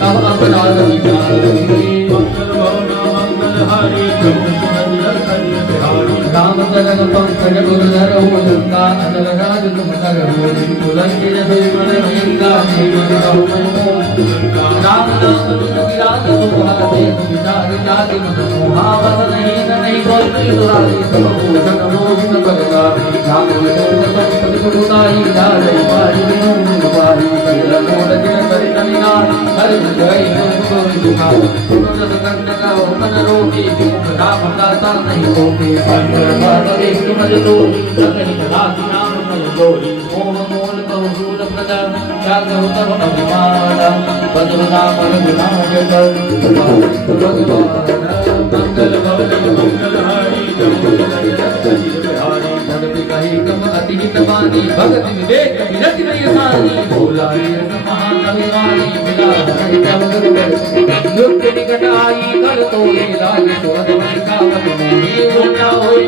तब अपराध राम चरण पंकज गुरुधर हो लंका अनल राज तुम कर हो पुलंकित दुर्मन महेंद्रा राम नाम विराज सुहाते विचार जाति मन मोहावत नहीं कोई दुरारी सब भूषण मोहित बरगा राम संपति गुरुदाई धारे पारि विनु पारि कल मोर दिन परितनिना हर जय गोविंद दुखा सुनत कंटका मन रोगी राम दाता नहीं होते संकर बात एक तुम जो सगहि दासी नाम मैं जोड़ी ओम मूल कहो सूल प्रदा जाग तब अभिमाना बदल नाम गुनाह जल भगवान मंगल भवन मंगल हारी कही कम अति हित बानी भगत विवेक विरति नहीं सानी भोला महाअभिमानी मिला दुख निकट आई कर तो ये लागे सोद में कावत मोही बोला होई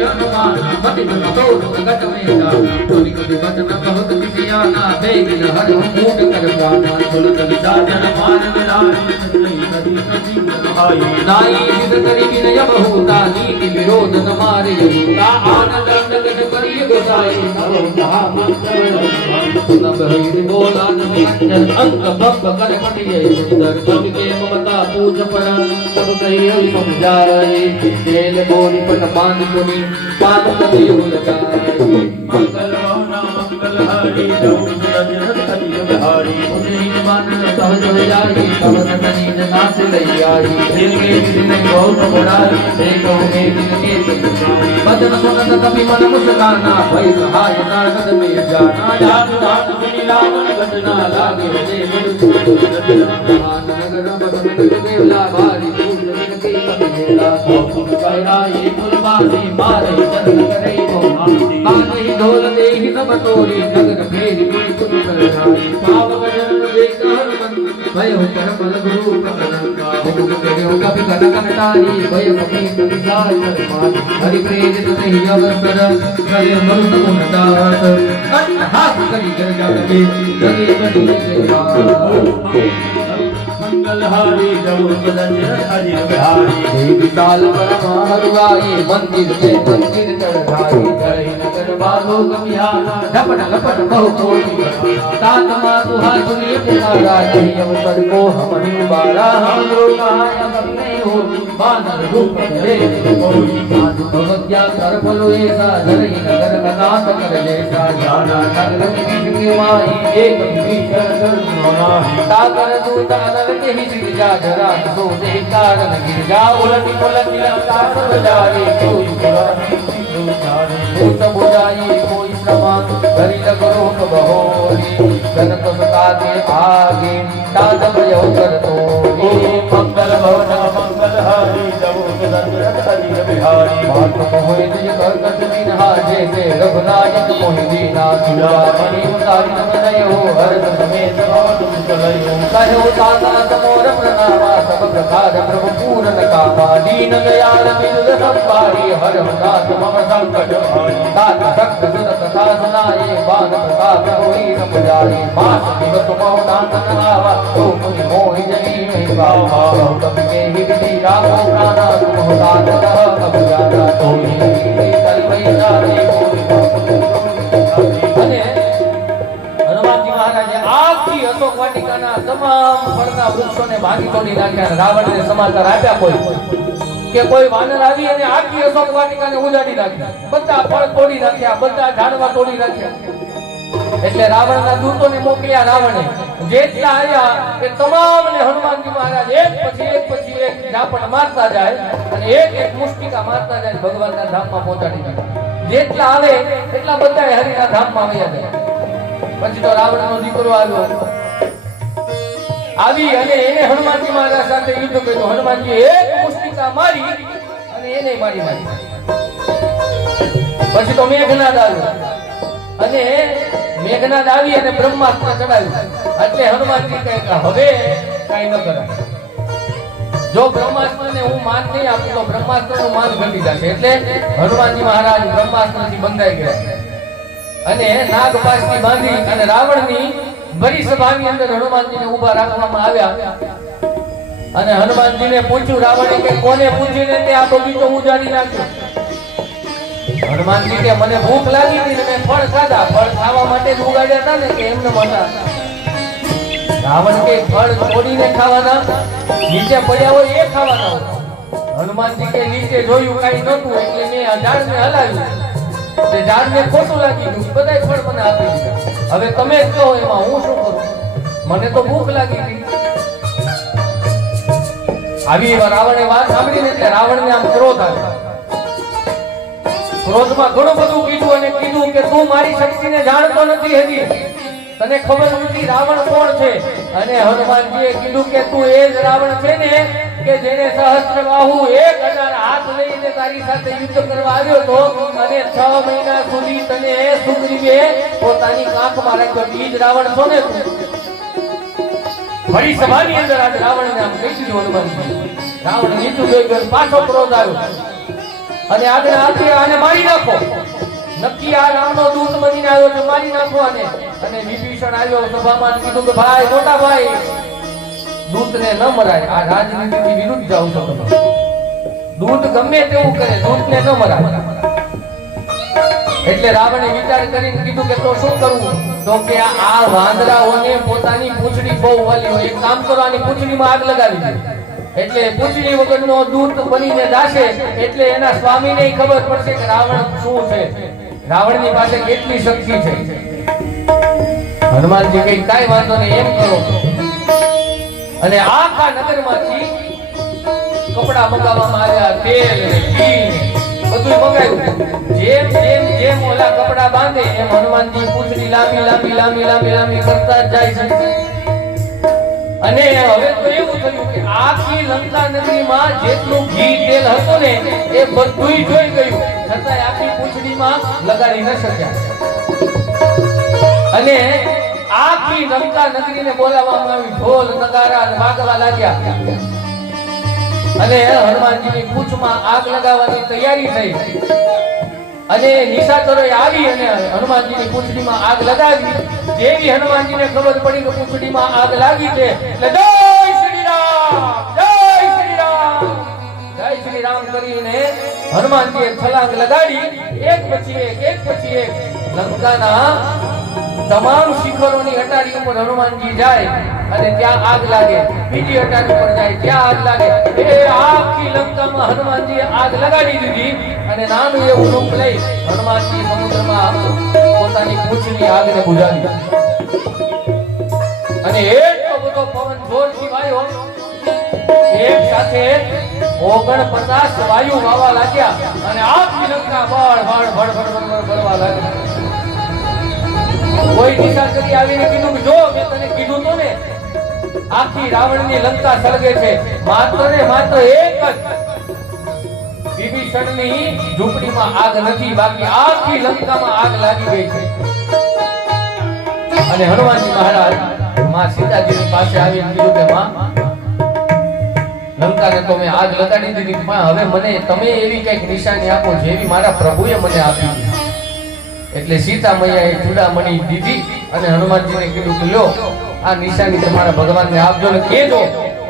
हनुमान मति मन तो प्रगट में जा तोरी कभी बचन बहुत विषयाना बेगिन हर मूड कर प्राणा सुलत विचार मान विराज नहीं कभी कभी आई नाई सिद्ध करी विनय बहुता नीति विरोध न मारे युता आनंद जगत करिय गोसाई सब महा नभ हिर बोला निरंजन अंक बब कर कटिए सुंदर पति के ममता पूज पर सब कही समझाए खेल बोली पट मान सुनी पाद कति लगाए मंगल भावना मंगल हरि रघुपति रजत कति बिहारी उन्हीं मान सब जो जाई सब सतनी नाथ लई आई दिल के दिन बहुत बड़ाई देखो के दिन के बदन सुनत कभी मन मुस्काना भई सहायता कद में जाना जान जान सुनी रावण घटना लागे रे नगर बदन देवला भारी पूज दिन के कमेला खूब कहराई फुलबासी मारे चरण करे वो आने ढोल देहि सब तोरी नगर फेरी कोई तुम करनाई पाव गजन देख हनुमान भय हो कर बल गुरु कनका मुख करे हो कभी कन कनटारी भय कभी विशाल मान हरि प्रेरित नहीं अवसर करे मरुत गुण दास हाथ करी कर जागे लगे बड़ी मंगल हारी जगुर बदन हरि बिहारी विशाल परमा हरुआई मंदिर के मंदिर चढ़ाई धरई नगर बालो कमिहाना झपट लपट बहु कोटि तात मातु हाथुनी पुकारा जही अवसर को हम निवारा हम रोकाया करने हो बानर रूप धरे कोई साधु भगवत्या कर फलो ऐसा धरई नगर कनाथ कर जैसा जाना नगर के माही एक भीषण करुणा ताकर दूत अनल के ही गिरजा जरा तो दे कारण गिरजा उलटी पलटी लंका सब जाए कोई भूत बुझाई कोई प्रमाण करी लगरो बहोरी जनक सता के आगे ताद भयो कर तो मंगल भवन मंगल हारी जब हरि बिहारी बात होए निज कर कट दीना जैसे रघुनायक मोहि दीना सुरामणि उतारि नमनय हो हर समेत तुम चलयो कहो दाता तमोर प्रणामा सब प्रकार प्रभु पूर्ण कामा दीन दयाल बिरद संपारी हर नाथ मम संकट हारी तात भक्त सुत कथा सुनाए बाण प्रताप होई न पुजारी मास दिवस मोहदान नावा तो मुनि मोहि जनी नहीं पावा कवि के हिरदी राखो प्राणा तुम होदान अब जाना तो ही कल वही जाने અને હનુમાનજી મહારાજે આખી અશોક વાટિકાના તમામ ફળના વૃક્ષોને ભાંગી તોડી નાખ્યા રાવણને સમાચાર આપ્યા કે કોઈ વાનર આવી અને આખી અશોક વાટિકાને ઉજાડી નાખી બધા ફળ તોડી નાખ્યા બધા ઝાડવા તોડી નાખ્યા એટલે રાવણના દૂતોને મોકલ્યા રાવણે જેટલા આવ્યા એ તમામને હનુમાનજી મહારાજ એક પછી એક ઝાપટ મારતા જાય અને એક એક મુષ્ટિકા મારતા જાય ભગવાનના ધામમાં પહોંચાડી દે જેટલા આવે એટલા બધા હરિના ધામમાં આવ્યા જાય પછી તો રાવણનો દીકરો આવ્યો આવી અને એને હનુમાનજી મહારાજ સાથે યુદ્ધ કર્યું હનુમાનજી એક મુષ્ટિકા મારી અને એને મારી પછી તો મેઘનાદ આવ્યો અને મેઘનાદ આવી અને બ્રહ્માસ્ત્ર ચડાવ્યું એટલે હનુમાનજી કહે કે હવે કાઈ ન કરાય જો બ્રહ્માસ્ત્રને હું માન નહીં આપું તો બ્રહ્માસ્ત્રનું માન ઘટી જશે એટલે હનુમાનજી મહારાજ બ્રહ્માસ્ત્રથી બંધાઈ ગયા અને નાગપાશની બાંધી અને રાવણની ભરી સભાની અંદર હનુમાનજીને ઊભા રાખવામાં આવ્યા અને હનુમાનજીને પૂછ્યું રાવણે કે કોને પૂછીને તે આ બગીચો ઉજાડી નાખ્યો? હનુમાનજી કે મને ભૂખ લાગી હતી ને મેં ફળ ખાધા. ફળ ખાવા માટે જ ઉગાડ્યા હતા ને કે એમને હતા? રાવણ કે ફળ તોડીને ખાવાના, નીચે પડ્યા હોય એ ખાવાના હોય. હનુમાનજી કે નીચે જોયું કઈ નહોતું એટલે મેં આ ઝાડને હલાવ્યું. તે ઝાડને ખોટું લાગી ગયું, બધાય ફળ મને આપી દીધા. હવે તમે જ કહો એમાં હું શું કરું? મને તો ભૂખ લાગી હતી. આવી રાવણે વાત સાંભળીને એટલે રાવણને આમ ક્રોધ આવ્યો. ક્રોધમાં ઘણું બધું કીધું અને કીધું કે તું મારી શક્તિને જાણતો નથી હજી, તને ખબર નથી રાવણ કોણ છે. અને હનુમાનજીએ કીધું કે તું એ જ રાવણ છે ને કે જેને સહસ્ત્રબાહુ 1000 હાથ લઈને તારી સાથે યુદ્ધ કરવા આવ્યો હતો અને 6 મહિના સુધી તને સુગ્રીવે પોતાની કાંખમાં રાખ્યો. ઈ જ રાવણ છો ને તું? વળી સભાની અંદર આજ રાવણને આમ કહી દીધું હનુમાનજી. રાવણ નીચું જોઈ ગયો, પાછો ક્રોધ આવ્યો અને આજ્ઞા આપી આને મારી નાખો. નક્કી આ રામનો દૂત બનીને આવ્યો છે, મારી નાખો આને. અને વિભીષણ આવ્યો સભામાં, કીધું કે ભાઈ મોટા ભાઈ દૂતને ન મરાય, આ રાજનીતિથી વિરુદ્ધ જાવ છો તમે. દૂત ગમે તેવું કરે, દૂતને ન મરાય. એટલે રાવણે વિચાર કરીને કીધું કે તો શું કરવું? તો કે આ વાંદરાઓને પોતાની પૂંછડી બહુ વાલી હોય, એક કામ કરો આની પૂંછડીમાં આગ લગાવી દે. એટલે પૂંછડી વગરનો દૂત બનીને જાશે એટલે એના સ્વામીને ખબર પડશે કે રાવણ શું છે, રાવણની પાસે કેટલી શક્તિ છે. હનુમાનજી કઈ કાઈ વાંધો નહીં, એમ કરો. અને આખા નગરમાંથી કપડા મંગાવવામાં આવ્યા, તેલ ને ઘી બધું મંગાવ્યું. જેમ જેમ જેમ ઓલા કપડા બાંધે એમ હનુમાનજી પૂંછડી લાંબી લાંબી લાંબી લાંબી લાંબી કરતા જાય છે. અને હવે તો એવું થયું કે આખી લંકા નગરીમાં જેટલું ઘી તેલ હતું ને એ બધું જોઈ ગયું, છતાંય આખી પૂંછડીમાં લગાડી ન શક્યા. અને આખી લંકા નગરીને બોલાવવામાં આવી, ઢોલ નગારા વાગવા લાગ્યા અને હનુમાનજીની પૂંછમાં આગ લગાવવાની તૈયારી થઈ. અને નિશાચરોએ આવી અને હનુમાનજીની પૂંછડીમાં આગ લગાવી. જેવી હનુમાનજીને ખબર પડી કે પૂંછડીમાં આગ લાગી છે એટલે જય શ્રી રામ, જય શ્રી રામ, જય શ્રી રામ કરીને હનુમાનજીએ છલાંગ લગાડી. એક પછી એક લંકાના તમામ શિખરોની અટારી ઉપર હનુમાનજી જાય અને ત્યાં આગ લાગે. બીજી અટારી ઉપર જાય, ત્યાં આગ લાગે. એ આખી લંકામાં હનુમાનજીએ આગ લગાડી દીધી. અને નાનું એવું રૂપ લઈ હનુમાનજી સમુદ્રમાં પોતાની પૂંછની આગને બુઝાવી. અને એટલો બધો પવન જોરથી વાયો, એક સાથે 49 વાયુ વાવા લાગ્યા અને આખી લંકા બળ બળ બળ બળ બળવા લાગી. કોઈ નિશાચરી આવીને કીધું કે જો મેં તને કીધું તો ને આખી રાવણની લંકા સળગે છે. માત્ર ને માત્ર એક જ વિભીષણની ઝૂંપડીમાં આગ નથી, બાકી આખી લંકામાં આગ લાગી ગઈ છે. અને હનુમાનજી મહારાજ માં સીતાજીની પાસે આવીને કીધું કે માં લંકાને તો મેં આગ લગાડી દીધી, પણ હવે મને તમે એવી કઈક નિશાની આપો જેવી મારા પ્રભુએ મને આપી. એટલે સીતા મૈયાએ ચૂડામણી દીધી અને હનુમાનજીને કીધું કે લો આ નિશાની તમારા ભગવાનને આપજો ને કહેજો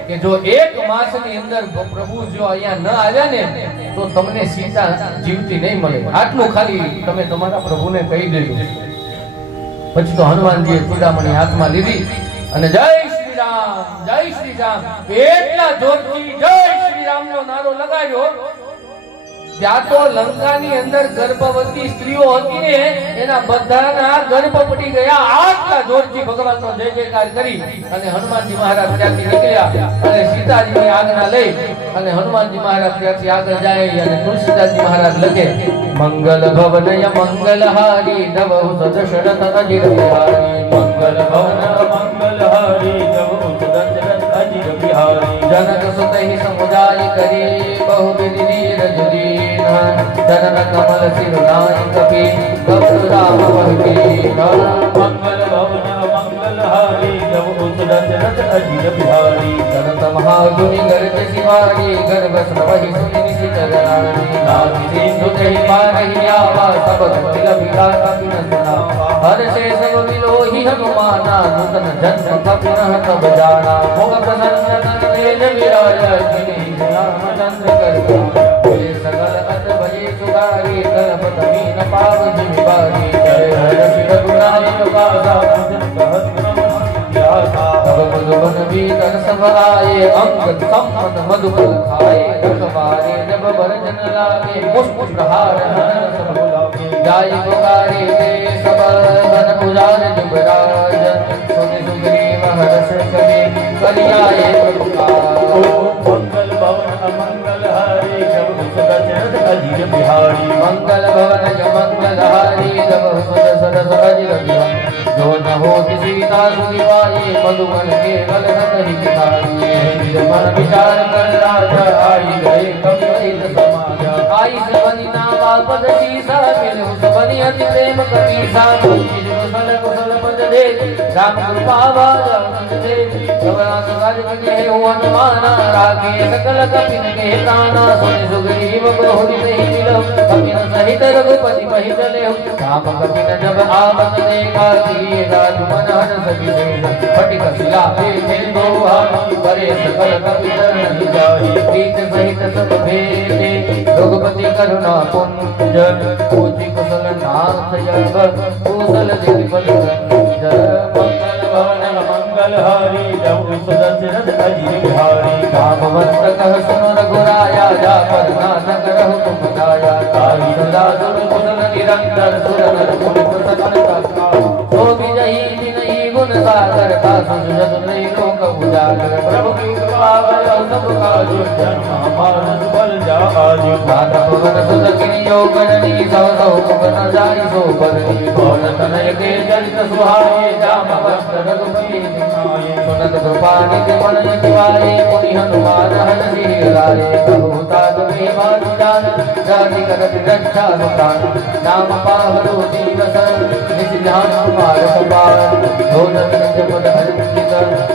કે જો એક માસની અંદર પ્રભુ જો અહીંયા ન આવ્યા ને તો તમને સીતા જીવતી નહીં મળે. આટલું ખાલી તમે તમારા પ્રભુને કહી દેજો. પછી તો હનુમાનજીએ ચૂડામણી હાથમાં લીધી અને જય શ્રી રામ, જય શ્રી રામ એટલા જોરથી જય શ્રી રામનો નારો લગાડ્યો. ત્યાં તો લંકાની અંદર ગર્ભવતી સ્ત્રીઓ હતી ને એના બધાના ગર્ભ પડી ગયા. આટલા જોરથી ભગવાનનો જય જયકાર કરી અને હનુમાનજી મહારાજ ત્યાંથી નીકળ્યા અને સીતાજીની આજ્ઞા લઈ અને હનુમાનજી મહારાજ ત્યાંથી આગળ જાય અને તુલસીદાસજી મહારાજ લખે મંગલ ભવનય મંગલહારી નવહુ સદશરથ અજીર બિહારી. મંગલ ભવન મંગલહારી નવહુ સદશરથ અજીર બિહારી. જનક સુતૈ સમુદાય કરી બહુ વિધિ ધીરજ દીન જનક કમલ સિરનાય કપી કપુ રામ વહકી. મંગલ ભવન મંગલહારી નવહુ સદશરથ અજીર બિહારી. જનક મહાધુનિ ગર્ભ શિવારી ગર્ભ સ્રવહી સુનિ સિતરાણી. નાભી સિંધુ કહી પારહી આવા સબ તિલ વિલાસ કપિ નસના. हर से सब विलोही हनुमाना नूतन जन्म कपिन तब जाना भोग प्रसन्न तन तेज विराज रामचंद्र कर बोले सकल अत भजे सुगारी कलपत मीन पाव जिमिबारी जय हर शिव गुणायक पासा पूजन कहत अब मधुबन भीतर सब आए अंग सम्मत मधुबल खाए रखवारे जब भरजन लागे पुष्प प्रहार सब बुलावे गाय पुकारे दे सब धन पुजार जुबराज सुनि सुग्रीव हर्ष कवि कलियाए मंगल भवन अमंगल हारी जब सुदशरथ अजीर बिहारी मंगल भवन अमंगल हारी जब सुदशरथ अजीर बिहारी जो न हो सीता सुखी पाई मधुबन केवल हरि दिखाई मन विचार कर राजा आई गए कवि समाजा आई से बनी नावा पद सीसा मिले उस बनी अति प्रेम कपीसा कुशल कुशल पद दे राम कृपा बाजा दे जबरान राज के हो हनुमाना रागे सकल कपिन के ताना सुनि सुग्रीव बहुरी नहीं मिलो कपिन सहित रघुपति पहि चले राम कपिन जब आवत देखा राज मन हर सभी फटिक शिला पे दो हाथी परे सकल कपि चरण जाहि प्रीत सहित सब भेटे रघुपति करुणा पुंज पूजी कुशल नाथ जब कुशल दिपल मंगल भवन मंगल हारी जब सुदशरथ अजीर बिहारी कामवंत कह सुन रघुराया जा पर नानक रहु तुम दाया ताई सदा सुर कुशल निरंतर सुर नर मुनि प्रसन्न तत्काल सो विजयी नहीं गुण सागर का सुजत नहीं लोक उजागर प्रभु की कृपा भयो सब काज जन्म हमारा सुबल जा आज नाथ पवन सुत किनियो करनी सौ सौ मुगन जाई सो बरनी कौन तनय के चरित सुहाए जाम वस्त्र रघुपति दिखाए सुनत कृपा निधि मन दिवाए मुनि हनुमान हर्षि लाए कहु तात में बात जान जाति करत रक्षा प्राण नाम पावरो दिवस निज ध्यान हमार कपाल ढोल जपद हरित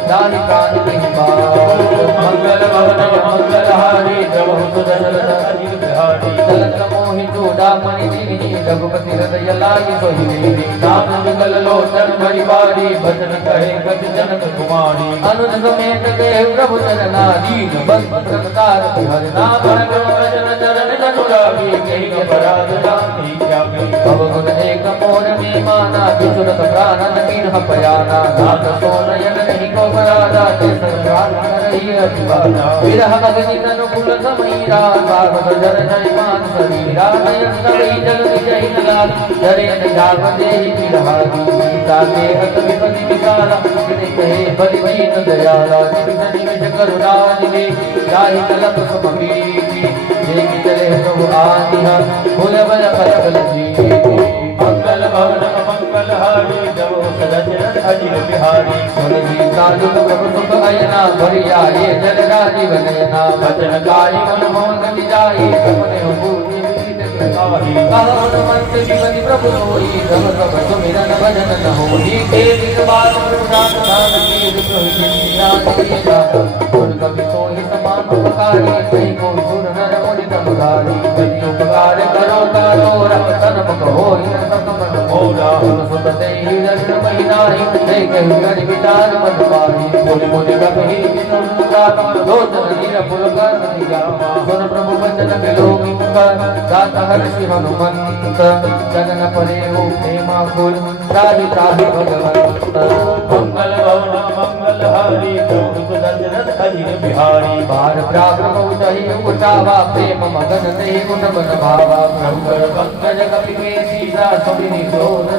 दानि कान नहीं मंगल भवन मंगल हारी जब सुदशरथ अजीर बिहारी चलत मोहि चूड़ामणि दीनी रघुपति हृदय लागी सोहि मेरी नाम जुगल लोचन भरि बारी भजन कहे गति जनक कुमारी अनुज समेत देव प्रभु चरना दीन बंधु संसार हरि नाम भजन चरण अनुरागी कहि अपराध जाति जागे भव गुण एक मोर में माना विचुरत प्राणन कीन्ह पयाना नाथ सोनयन नहीं को परादा जैसन प्राण रही अतिवादा विरह अग्नि तनु कुल समीरा सागत जर जय मान शरीरा नयन तवै जल विजय लाल जरे जाग देहि बिरहारी सीता के हत विपति विकारा जिने कहे बलि दीन दयाला जिसनि विज करुणा निधि जाहि कलप समपीति जेहि चले प्रभु आनिहा भूल बल फल बल जी मंगल भवन मंगल हारी जब सुदशरथ अजीर बिहारी सुन सीता दुख प्रभु सुख अयना भरिया ये जल राजीव नयना भजन गाई मन मोहन गति जाई सपने भूति हनुमंत जीवन प्रभु सोई सब सब सुमिरन भजन न होई तेरी बात प्रसाद दान की गुण कवि सोई समान उपकारी कहीं को सुर नर मुनि तमगारी कति उपकार करो करो रतन मुख होई सतमन मोरा सुत देहि दर्शन महिनाहि देखे हरि विचार मत पारी बोले बोले कहि विष्णु का लोचन नीर फुल कर दिया सुन प्रभु वचन के लोग दाता हर्षि हनुमंत जगन परे हो प्रेमा फूल त्राहि त्राहि भगवंत मंगल भवन मंगल हारी सुदशरथ अजीर बिहारी बार प्राप्त बहुतहि उठावा प्रेम मगन ते गुण बन भावा प्रभु पंकज कपि में सीता सुमिरि शोध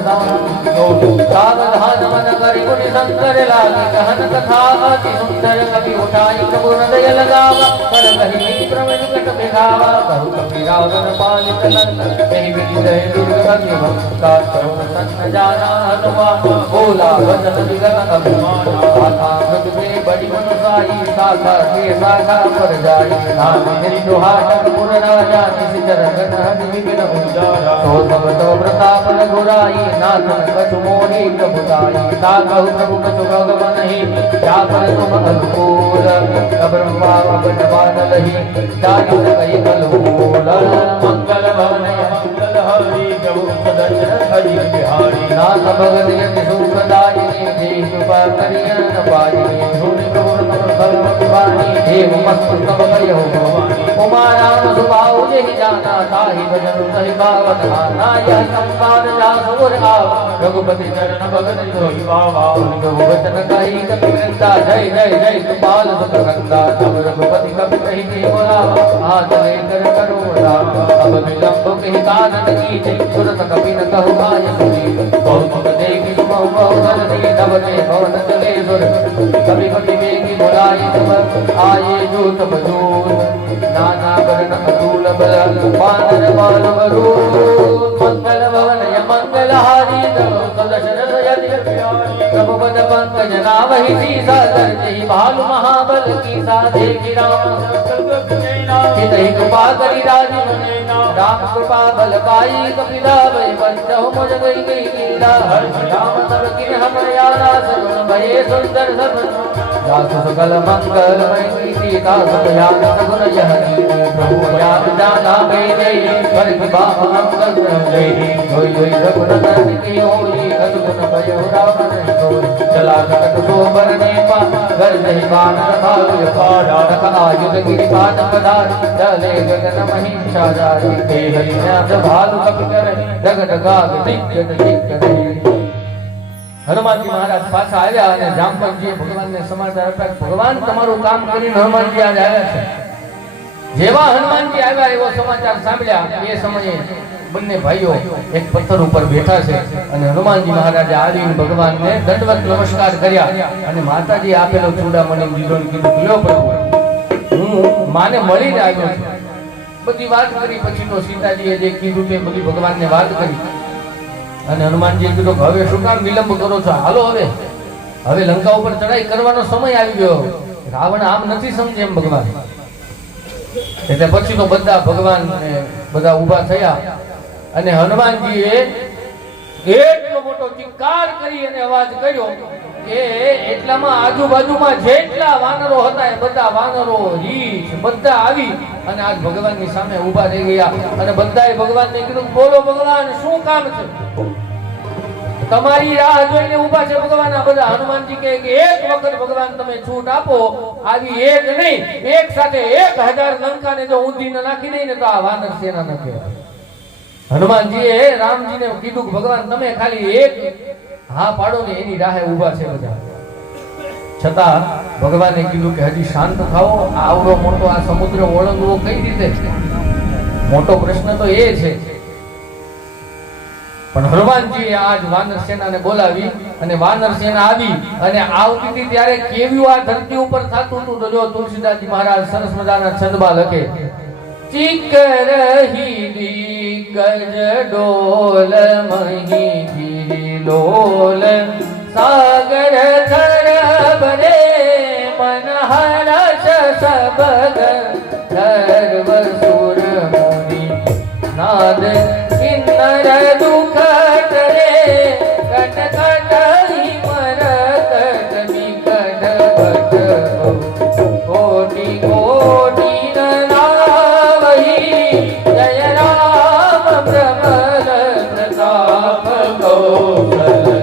सावधान मन करि मुनि शंकर लागी कहन कथा अति सुंदर कपि उठाई प्रभु हृदय लगावा कर कहि प्रभु निकट बिठावा कहु कपि रावण पालित लंक कहि विजय दुर्गति भक्ता करुण सन्न जाना हनुमान बोला वचन विगत अभिमान आथा मृत में बड़ी मनुसाई साखा के साखा पर जाई नाम मेरी दुहाटक पुर राजा किसी चरण हरि विपिन उजारा सो सब तव प्रताप रघुराई नाथन कछु मोहि प्रभुताई ताकहु प्रभु कछु भगवन ही जा पर तुम अनुकूल तब पाव बटवान लही जाहि कहि कलमूल मंगल भवन मंगल हारी जब सुदशरथ अजीर बिहारी नाथ भगत यति सुखदायिनी देहि कृपा करियन पायिनी धूनि प्रभुर भगवती वाणी देव मस्तु तब करियो भवानी उमा राम सुभाउ जेहि जाना ताहि भजन तहि पावन आना यह संसार जासुर आव रघुपति चरण भगत जोई बाबा उनको वचन कहि कपि वृंदा जय जय जय कृपाल सुत कंदा तब रघुपति कपि कहि के बोला हाथ लेकर करुणा अब विलंब कहि कानन कीजे तुरत कपि न कहु आय सुनी बहुत देखि बहु बहु धरती तब ते भवन चले सुर कपि कपि बेगी बुलाइ तब आये जो तब जोत नाना वर्ण अतुल बल वानर बाल वरु मंगल भवन य मंगल हारी तब दशरथ यति प्रभु पद पंकज नावहि सीसा धरती भालु महाबल की साधे की राम हितहि कृपा करि राजी राम कृपा बल पाई कपिला भय बंचहु मुझ गई गई लीला राम तब किन हम यारा सगुण भये सुंदर सपन दासु सकल मंगल मय सीता सतयान सगुण यह प्रभु ज्ञान जाना गई गई पर कृपा मंगल गई होई होई रघुनंदन की होई सगुण भय राम नहीं होई चला सकट सो बरने पा घर नहीं बानर भालु पाड़ा रख आयुध गिरि पान पधार चले गगन महिषा जारी हे हरि नाथ भालु कपि करे डग डगाग दिग्गज दिग्गज हनुमानजी महाराज पाछा આવ્યા અને જામવંતજીએ ભગવાનને સમાચાર આપ્યા ભગવાન તમારું કામ કરીને હનુમાનજી આજ આવ્યા છે જેવા હનુમાનજી આવ્યા એવો સમાચાર સાંભળ્યા એ સમયે બંને ભાઈઓ એક પથ્થર ઉપર બેઠા છે અને હનુમાનજી મહારાજે આવીને ભગવાનને દંડવત નમસ્કાર કર્યા અને માતાજી આપેલો ચૂડામણી દીધો ને કીધું લ્યો પ્રભુ હું માને મળીને આવ્યો છું બધી વાત કરી પછી તો સીતાજીએ જે કીધું તે બધી ભગવાનને વાત કરી અને હનુમાનજીએ કીધું હવે શું કામ વિલંબ કરો છો હાલો હવે લંકા ઉપર ચડાઈ કરવાનો સમય આવી ગયો રાવણ આમ નથી સમજે એમ ભગવાન એટલે પછી તો બધા ભગવાન બધા ઊભા થયા અને હનુમાનજીએ એટલો મોટો ચિત્કાર કરી અને અવાજ કર્યો કે એટલામાં આજુબાજુમાં જેટલા વાનરો હતા એ બધા વાનરો રીછ બધા આવી અને આજ ભગવાનની સામે ઊભા થઈ ગયા અને બધાએ ભગવાનને કીધું બોલો ભગવાન શું કામ છે તમારી રાહ જોઈને ઊભા છે ભગવાન આ બધા હનુમાનજી કહે કે એક વખત ભગવાન તમે છૂટ આપો આવી એક નહીં એક સાથે 1000 લંકાને જો ઊંધી ન નાખી દે ને તો આ વાનર સેના ન કહેવાય હનુમાનજીએ રામજીને કીધું કે ભગવાન તમે ખાલી એક હા પાડો ને એની રાહે ઊભા છે બધા છતાં ભગવાને કીધું કે હજી શાંત થાઓ આવડો મોટો આ સમુદ્ર ઓળંગવો કઈ રીતે મોટો પ્રશ્ન તો એ છે પણ હનુમાનજીએ આજ વાનર સેનાને બોલાવી અને વાનર સેના આવી અને આવતી હતી ત્યારે કેવ્યું આ ધરતી ઉપર થતું હતું તો જો તુલસીદાસજી મહારાજ સરસ મજાના છંદમાં લખે ચિકર હિલી ગજ ડોલ મહી ગિરી લોલ સાગર થર બરે મન હરશ સબગ ધર્વ સુર મુનિ નાદ કિન્નર દુઃખ કરે કટ કટ મર કટ વિકટ ભટ કોટી કોટી નાવહી જય રામ પ્રબલ પ્રતાપ કૌશલ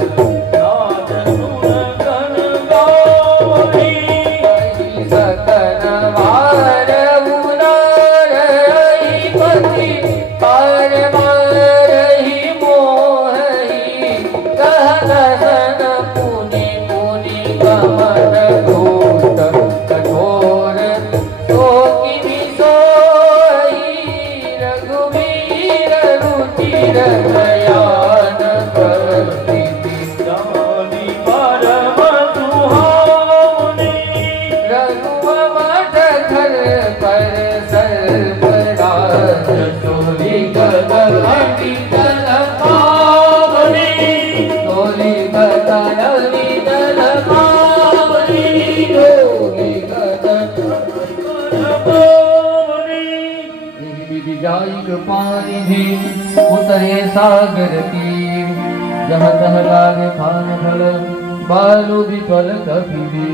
उतरे सागर तीर जहाँ तह लागे खान फल बालू विफल कपिले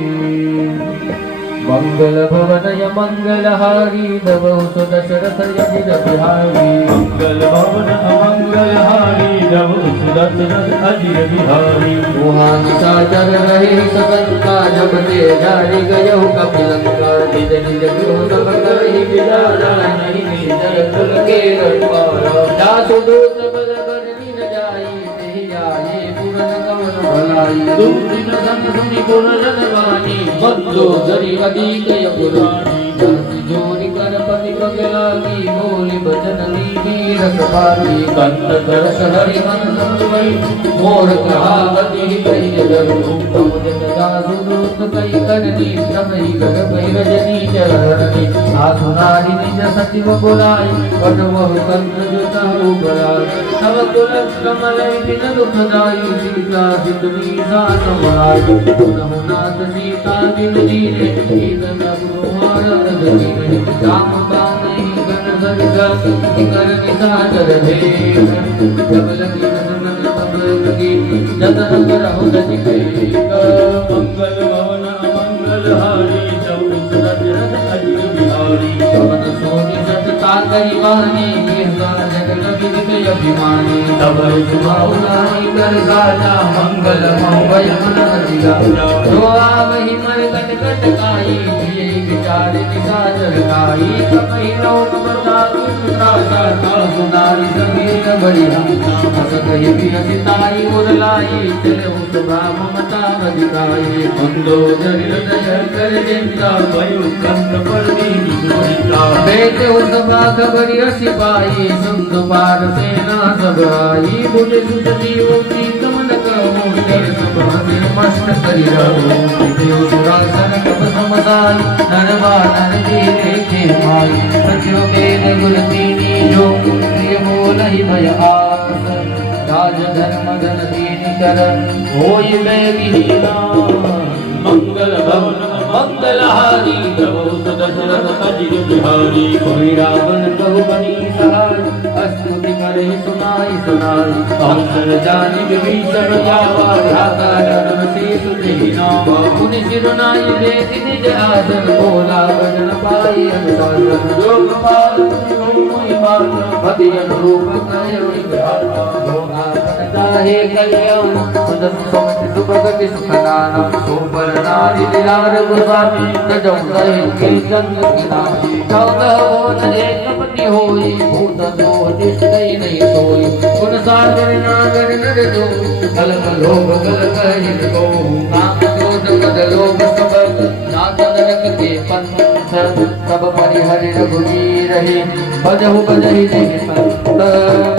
मंगल भवनय मंगलहारी नवो सुदशरथ यजिर बिहारी मंगल भवन अमंगलहारी नव सुदशरथ अजिर बिहारी मुहान सागर रहे सतंका जब ते जारी गयो कपिलंका निज निज गृह सब करहि विदारा नहीं निजर कुल के रखवारा जासु दूत बल करनी न जाई तेहि आये पूरन कवन भलाई दूरिन सन सुनि पुर जनवानी बंदो जरि अधिक पुराणी जस जोरि कर पति पगलागी बोली भजन दी रखवाली कंठ करस हरि मन संवई मोर कहावती कही जग तुम जन जासु दूत कई करनी समई कर भई रजनी चरणी आसु नारी निज सचिव बुलाई पद बहु कंठ जुता उबलाई तव कुल कमल बिन दुखदाई सीता सिद्धि सान मलाई पुनः नाथ सीता बिन दीने ईदन गुरुहार दीने राम बामहि गण सरगा कर निसाचर भेद जब लगी रसमन तब लगी जतन करहु दनि मंगल भवन अमंगलहारी नव सुदशरथ अजिर बिहारी पवन सोनि सत ताकरि वाणी जग लगी दिख अभिमानी तब सुभावनाई कर साजा मंगल मंगल मन अधिगा जो आवहि मन कट कट काई प्रिय विचार निसाचर काई कपि लोक बताई राजा सुनारी समीर बढ़िया हस कहि पियसिताई उरलाई चले उस ममता अधिकाई मंदो जरि हृदय कर चिंता भयो कंठ पर दीनी जोड़िता बेटे उस बाग बड़ी रसी पाई सुंद पार सेना सब आई बुझ सुत जीव की कमन कहो तेरे सब हमें मस्त करी रहो देव सुरासन कब समसाई नरवा नर की देखे माई सत्यो वेद गुर दीनी जो प्रिय बोल ही भय आस राज धर्म धन दीन कर होई बेगीना मंगल भवन मंगलहारी नव सुदशरथ अजिर बिहारी कोई रावण कहु बनी सहाय अस्तुति करे सुनाई सुनाई अवसर जानि विभीषण जावा भ्राता जनन शीशु देहि नावा पुनि सिरुनाई देति निज आसन बोला भजन पाई अनुशासन जो कृपाल महिमान भति अनुरूप कयो विधाता भोगापन चाहे कल्याण सुदम समति सुभगति सुखदाना सोपर नारी दिलार गुरबानी तजौ कहि कीर्तन किनारी चौदह भुवन एक पति होई भूत दोह तिष्ठई नहीं सोई गुण सागर नागर नर जो कल लोभ कल कहि को काम क्रोध मद लोभ सब नाथ नरक के पंथ सब परिहरि रघुवीर रहे भजहु भजहि नहीं संत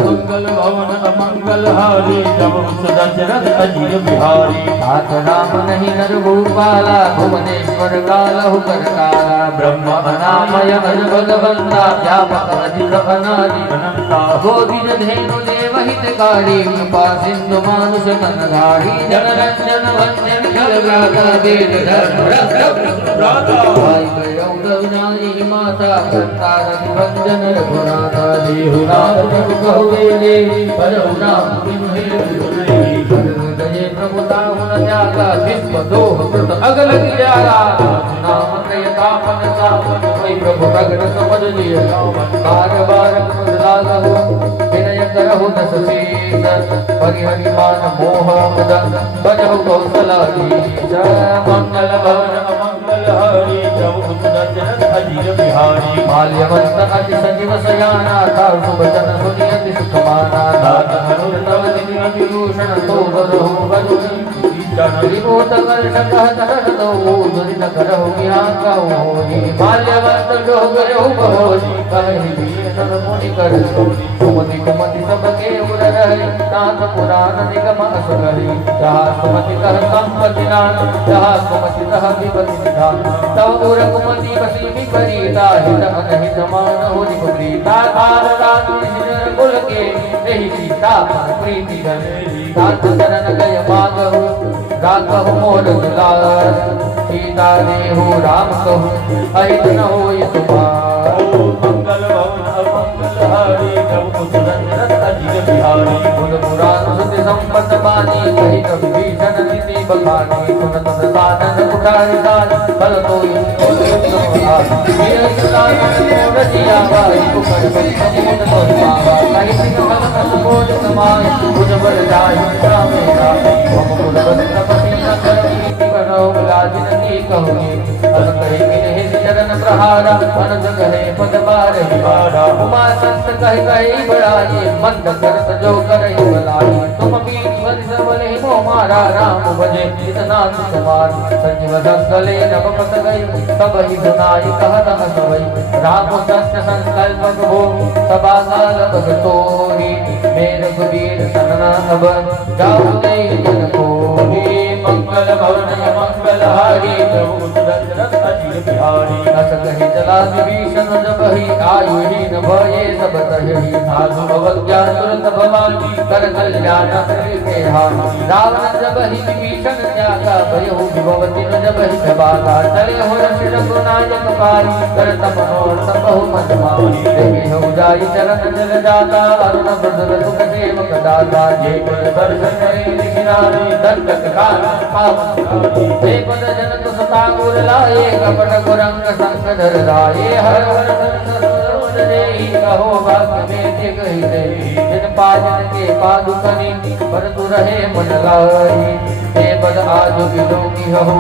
मंगल भवन अमंगलहारी नव सुदशरथ अजिर बिहारी नाथ राम नहीं नर भूपाला भुवनेश्वर कालहु करतारा ब्रह्म अनामय अज भगवंता व्यापक अधिक अनादि अनंता गोविंद धेनु देव हितकारी कृपा सिंधु मानुष कनधारी जनरंजन वंदन खल व्राता वेद धर्म राधा भाई गयो गविनाई माता करता रघुवंदन रघुनाथा देहुनाथ प्रभु कहुवेले परहुनाम बिनु हेतु नहीं हृदय प्रभुता हुन जागा विश्व दोह कृत अगल गिरारा नाम त्रयतापन सापन वै प्रभु प्रगट समझ लिय बार बार क्रोध लागहु विनय करहु दस शीस परिहरि मान मोह मद बजहु कौशला दीश मंगल भवन अमंगलहारी नव सुदशरथ अजिर बिहारी बाल्यवंत अति सजीव सयाना तारु वचन सुनि अति सुख माना दात हनुर तव निधि विभूषण तो बरहु बरुनि त्रिभूत वर्ष कहत हर दो दुरित करहु ज्ञान कहोहि बाल्यवंत जो गयो बहोहि कहि भीषण मुनि कर सुमति कुमति सब के उर रहे नाथ पुराण निगम अस कहि जहाँ सुमति कह संपति नाम जहाँ सुमति कह विपति निधान तव उर कुमति बसी विपरीता हित अनहित मानहु निपुप्रीता तार रानी सिर कुल के एहि सीता प्रीति धनेली तात शरण गय मागहु राघव मोर दुलार सीता देहु राम कहु अहित न होय तुम्हार मंगल भवन अमंगलहारी नव सुदशरथ अजिर बिहारी गुण पुराण सुति संपत बानी कहि कवि भीषण नीति बखानी सुनत साधन उठाई साध बल तो વીર સદા મોર જીયાવા કુકર બલ સમુદ તો પાવા કઈ સિંહ કલક મોજ સમાય ઉજવર જાય રામેરા મમ કુલ વસ્ત્રપતિ ન કરતી કરો લાજ નથી કહુને અન કહે વિને ચરણ પ્રહારા અનજ કહે પદબાર વિહારા ઉમા સંત કહે કહી બળાઈ મંદ કરત જો કરે બલાઈ तुम बीच वर्ष बले मो मारा राम भजे इतना कुमार संजीव संकले नवपत गई तब ही सुनाई कहत हसवई राम सत्य संकल्प हो सभा काल भगतोरी मेर कबीर सनना अब जाऊ दे जन कोरी मंगल भवन मंगल हारी प्रभु दशरथ अजीर बिहारी अस कहि चला विभीषण जब ही आयु ही न भये सब तहि साधु भगत ज्ञान तुरंत भवानी कर कल्याण के हाथ रावण जब ही विभीषण त्यागा भयो विभवती न जब ही जबाता चले हो ऋषि रघुनायक पारी करत मनोरथ बहु मत मारी देखे हो जाई चरण जल जाता अरुण बदल सुख सेवक दाता जे पर दर्शन करे ऋषि नारी दंडक काल हे पद जन तो सता गुर लाए कपट गुरंग संग धर राए हर हर सरोज देहि कहो भाग्य में ते कहि दे जिन पाजन के पादुकनी परतु रहे मन लाई हे पद आज विलोकी हो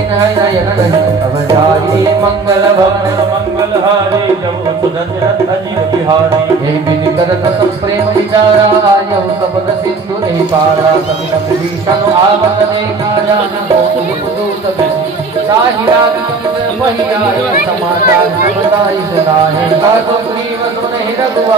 इन है नयन नहीं अब जाई मंगल भवन मंगल हारी जब सुदशरथ अजीर बिहारी हे विधि करत सब प्रेम विचारा आयु सबद सिंधु नहीं पारा कभी न विभीषण आवत देखा जान दूत साहि राग वही आए समाचार बताई सुनाए साधु ग्रीव सुनहि रघुआ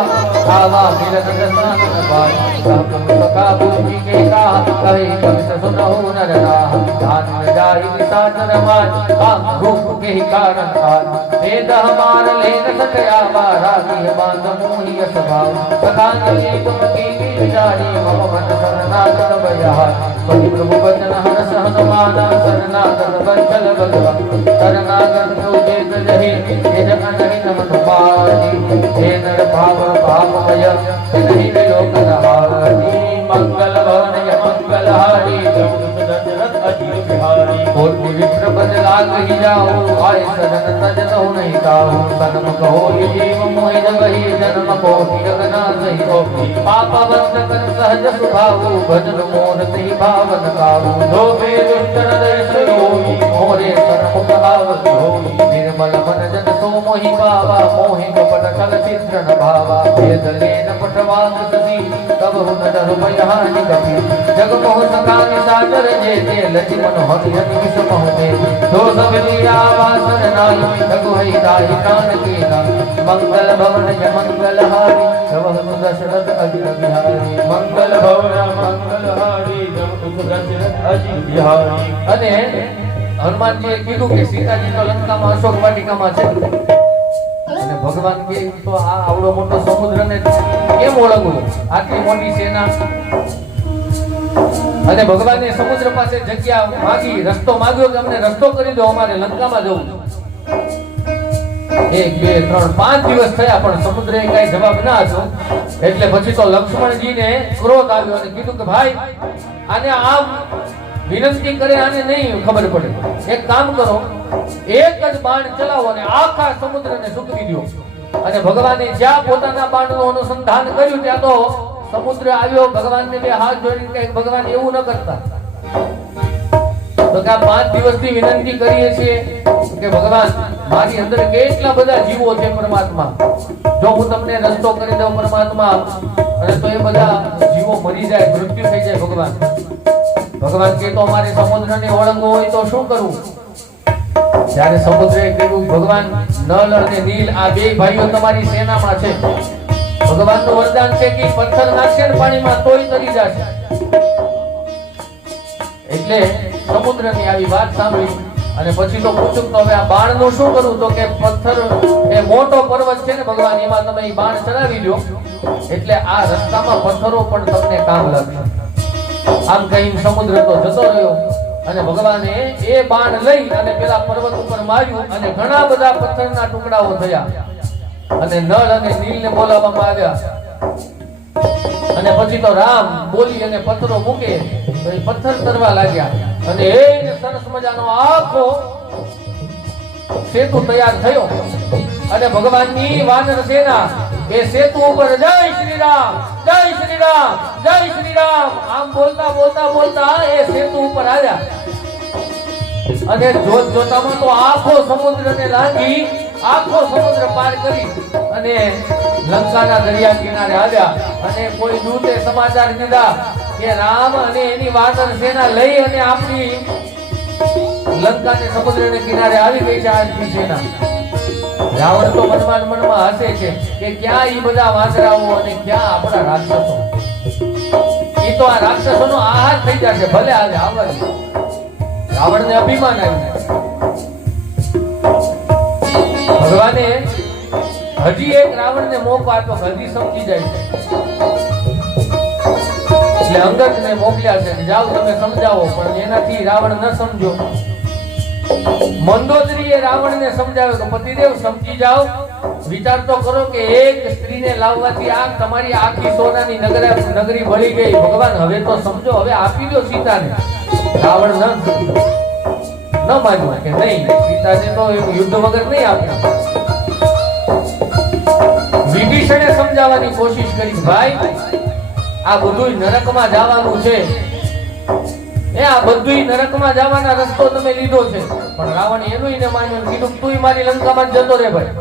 आवा मिलत दसान पाई सब सका बुद्धि के कहा कहे कवि सुनहु नर राह ध्यान में जाई निशाचर मान काम रूप के कारण आज वेद हमार ले न सकया मारा की बांध मोहि स्वभाव सखान ले तुम की विचारी मम मन शरणागत भयहार पति प्रभु वचन हरस हनुमाना शरणागत बंचल भगवा शरणागत तुझे जहि हे जगन ही नमन पारी हे नर भाव भावमय नहीं विलोक नहारी मंगल भवन मंगल हारी दशरथ अजीर बिहारी और विप्र पद लाग ही जाओ आय सदन तजन हो नहीं काहू सनम कहो ये जीव मोहि जगहि जन्म को जगना सही हो पाप बंद कर सहज सुभाव भजन मोर सही भावन काहू दो बेद उत्तर दर्श होई मोरे सन्मुख आवति होई निर्मल मन जन सो मोहि पावा मोहि कपट कल चित्र न भावा वेद लेन पटवाक सती तब हुन डर भयहानि कपि जग मोह सकानि सागर जे ते लक्ष्मण हरि हरि विषम होते दो सब लिया वासन नाई जगु है दाहि प्राण के नाम मंगल भवन य मंगल हारी जब दशरथ अजीर बिहारी मंगल भवन मंगल हारी जब दशरथ अजीर बिहारी અને હનુમાનજીએ કીધું કે સીતાજી તો લંકામાં અશોક વાટિકામાં છે અને ભગવાન કે તો આ આવડો મોટો સમુદ્રને કેમ ઓળંગવું આટલી મોટી સેના અને ભગવાને સમુદ્ર પાસે જગ્યા માંગી રસ્તો માંગ્યો કે અમને રસ્તો કરી દો અમારે લંકામાં જવું 1 2 3 5 દિવસ થયા પણ સમુદ્રએ કઈ જવાબ ના આપ્યો એટલે પછી તો લક્ષ્મણજીને ક્રોધ આવ્યો અને કીધું કે ભાઈ આને આમ વિનંતી કરે આને નહીં ખબર પડે એક કામ કરો એક જ બાણ ચલાવો અને આખા સમુદ્રને સૂકવી દો અને ભગવાને જ્યાં પોતાના બાણનું અનુસંધાન કર્યું ત્યાં તો સમુદ્ર આવ્યો ભગવાનને બે હાથ જોડીને કે ભગવાન એવું ન કરતા તો કે 5 દિવસથી વિનંતી કરીએ છીએ કે ભગવાન મારી અંદર કેટલા બધા જીવો છે પરમાત્મા જો હું તમને રસ્તો કરી દઉં પરમાત્મા અને તો એ બધા જીવો મરી જાય મૃત્યુ થઈ જાય ભગવાન ભગવાન કે તો અમારે સમુદ્રને ઓળંગવો હોય તો શું કરવું જ્યારે સમુદ્રએ કહ્યું ભગવાન નળ અને નીલ આ બે ભાઈઓ તમારી સેનામાં છે ભગવાનનું વરદાન છે કે પથ્થર નાખશે ને પાણીમાં તોય તરી જશે એટલે સમુદ્રની આવી વાત સાંભળી અને પછી તો પૂછ્યું તો હવે આ બાણનું શું કરવું તો કે પથ્થર એ મોટો પર્વત છે ને ભગવાન એમાં તમે એ બાણ ચડાવી દો એટલે આ રસ્તામાં પથ્થરો પણ તમને કામ લાગશે આમ કહીને સમુદ્ર તો જતો રહ્યો અને ભગવાને એ બાણ લઈ અને પેલા પર્વત ઉપર માર્યું અને ઘણા બધા પથ્થરના ટુકડાઓ થયા અને નળ અને નીલને બોલાવવામાં આવ્યા અને પછી તો રામ બોલી અને પથ્થરો મૂકે તો એ પથ્થર તરવા લાગ્યા અને એ સરસ મજાનો આખો સેતુ તૈયાર થયો અને ભગવાનની વાનર સેના એ સેતુ ઉપર જય શ્રી રામ, જય શ્રી રામ, જય શ્રી રામ આમ બોલતા બોલતા બોલતા એ સેતુ ઉપર આવ્યા અને જોતામાં તો આખો સમુદ્રને લાંઘી આખો સમુદ્ર પાર કરી અને લંકાના દરિયા કિનારે આવ્યા અને કોઈ દૂતે સમાચાર દીધા કે રામ અને એની વાનર સેના લઈ અને આપણી લંકાને સમુદ્રને કિનારે આવી ગઈ છે આજની સેના. રાવણ તો મનમાં હસે છે કે ક્યાં ઈ બધા વાંદરાઓ અને ક્યાં આપણા રાક્ષસો. ઈ તો આ રાક્ષસોનો આહાર થઈ જશે, ભલે હાલે આવવા દે. રાવણને અભિમાન આવ્યું. ભગવાને હજી એક રાવણને મોકો આપ્યો, હજી સમજી જાય છે. એટલે અંગદને મોકલ્યા છે કે જાઓ તમે સમજાવો, પણ એનાથી રાવણ ન સમજો. મંદોદરીએ રાવણને સમજાવ્યો કે પતિદેવ સમજી જાઓ, વિચાર તો કરો કે એક સ્ત્રીને લાવવાથી આ તમારી આખી સોનાની નગરી બળી ગઈ. ભગવાન હવે તો સમજો, હવે આપી દો સીતાને. રાવણ ન માન્યું કે નહીં, સીતાને તો યુદ્ધ વગર નહીં આપ્યું. વિભીષણે સમજાવવાની કોશિશ કરી, ભાઈ આ બધું નરકમાં જવાનું છે, એ આ બધું નરકમાં જવાના રસ્તો તમે લીધો છે. પણ રાવણ એનું ન માન્યું, કીધું તું મારી લંકામાં જતો રે ભાઈ.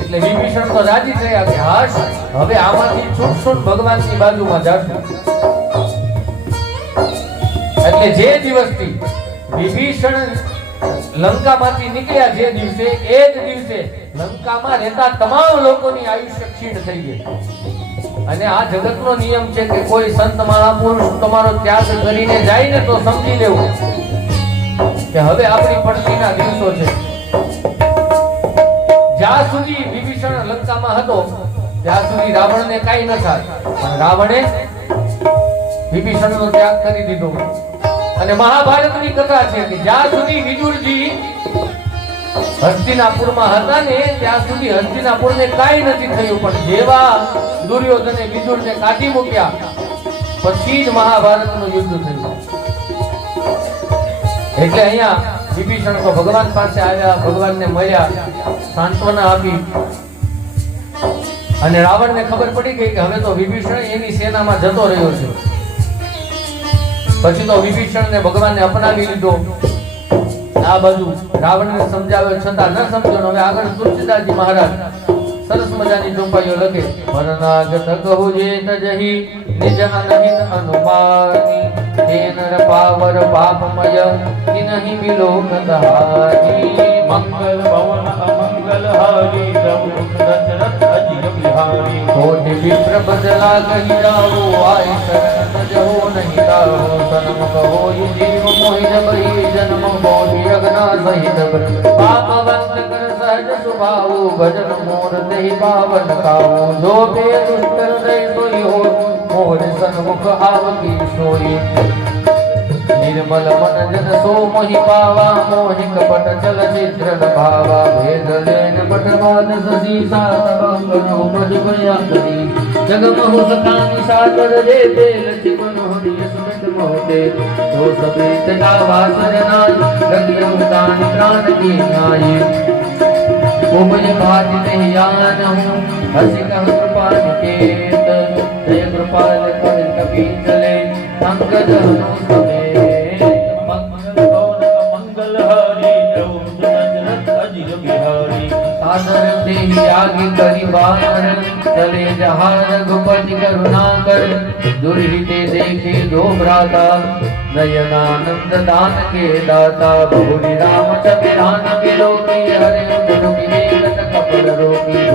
એટલે વિભીષણ તો રાજી થયા કે હાશ, હવે આમાંથી છૂટશું ભગવાનની બાજુમાં જાશું. એટલે જે દિવસથી વિભીષણ લંકામાંથી નીકળ્યા, જે દિવસે એ જ દિવસે લંકામાં રહેતા તમામ લોકોની આયુષ્ય ક્ષીણ થઈ ગઈ. અને આ જગતનો નિયમ છે કે કોઈ સંત મહાપુરુષ તમારો ત્યાગ કરીને જાય ને તો સમજી લેવું કે હવે આપણી પડતીના દિવસો છે. જ્યાં સુધી વિભીષણ લંકામાં હતો ત્યાં સુધી રાવણને કાંઈ ન થાય, પણ રાવણે વિભીષણનો ત્યાગ કરી દીધો. અને મહાભારતની કથા છે કે જ્યાં સુધી વિદુરજી હસ્તિનાપુરમાં હતા ને ત્યાં સુધી હસ્તિનાપુરને કાંઈ નથી થયું, પણ જેવા દુર્યોધને વિદુરને કાઢી મૂક્યા પછી જ મહાભારતનું યુદ્ધ થયું. એટલે અહીંયા વિભીષણ તો ભગવાન પાસે આવ્યા, ભગવાનને મળ્યા, સાંત્વના આપી. અને રાવણને ખબર પડી ગઈ કે હવે તો વિભીષણ એની સેનામાં જતો રહ્યો છે. પછી તો વિભીષણને ભગવાનને અપનાવી લીધો. આ બધું રાવણને સમજાવ્યો છતાં ન સમજો. હવે આગળ તુલસીદાસજી મહારાજ સરસ મજાની ચોપાઈઓ લખે, મરનાગત કહું જે તજહી નિજ અનહિત અનુમાની હે નર પાવર પાપમય કિનહિ વિલોક દહાની મંગલ ભવન અમંગલ હારી પ્રભુ દશરથ અજિર બિહારી કોટિ વિપ્ર બદલા કહી જાઓ આય શરણ જહો નહીં તારો સનમ કહો જીવ મોહિત બહી જન્મ બોધિ અગ્ના સહિત પાપવંત કર સહજ સુભાવ ભજન મોર દેહી પાવન કાઓ જો બે દુષ્ટ હૃદય સોઈ હો મોર સન્મુખ આવકી સોઈ निर्मल मन जन सो मोहि पावा मोहि कपट चल चित्र भावा भेद लेन पट बाद ससी सात बंगनो मज भया करी जगमहु सतानी सागर जे तेल चिमन हरिय सुमित मोते जो समेत गावा सरनाई रंगियं दान प्राण की नाई मुझ भाति नहीं आन हूँ हसी कह कृपा निकेत जय कृपाल कर कपी चले अंगद हनु समेत सादर देहि आगे करी बार चले जहाँ रघुपति करुणा कर दुर्हिते देखे दो भ्राता नयनानंद दान के दाता बहुरी राम चबिरान बिलोकी हरे गुरु की कपल रोकी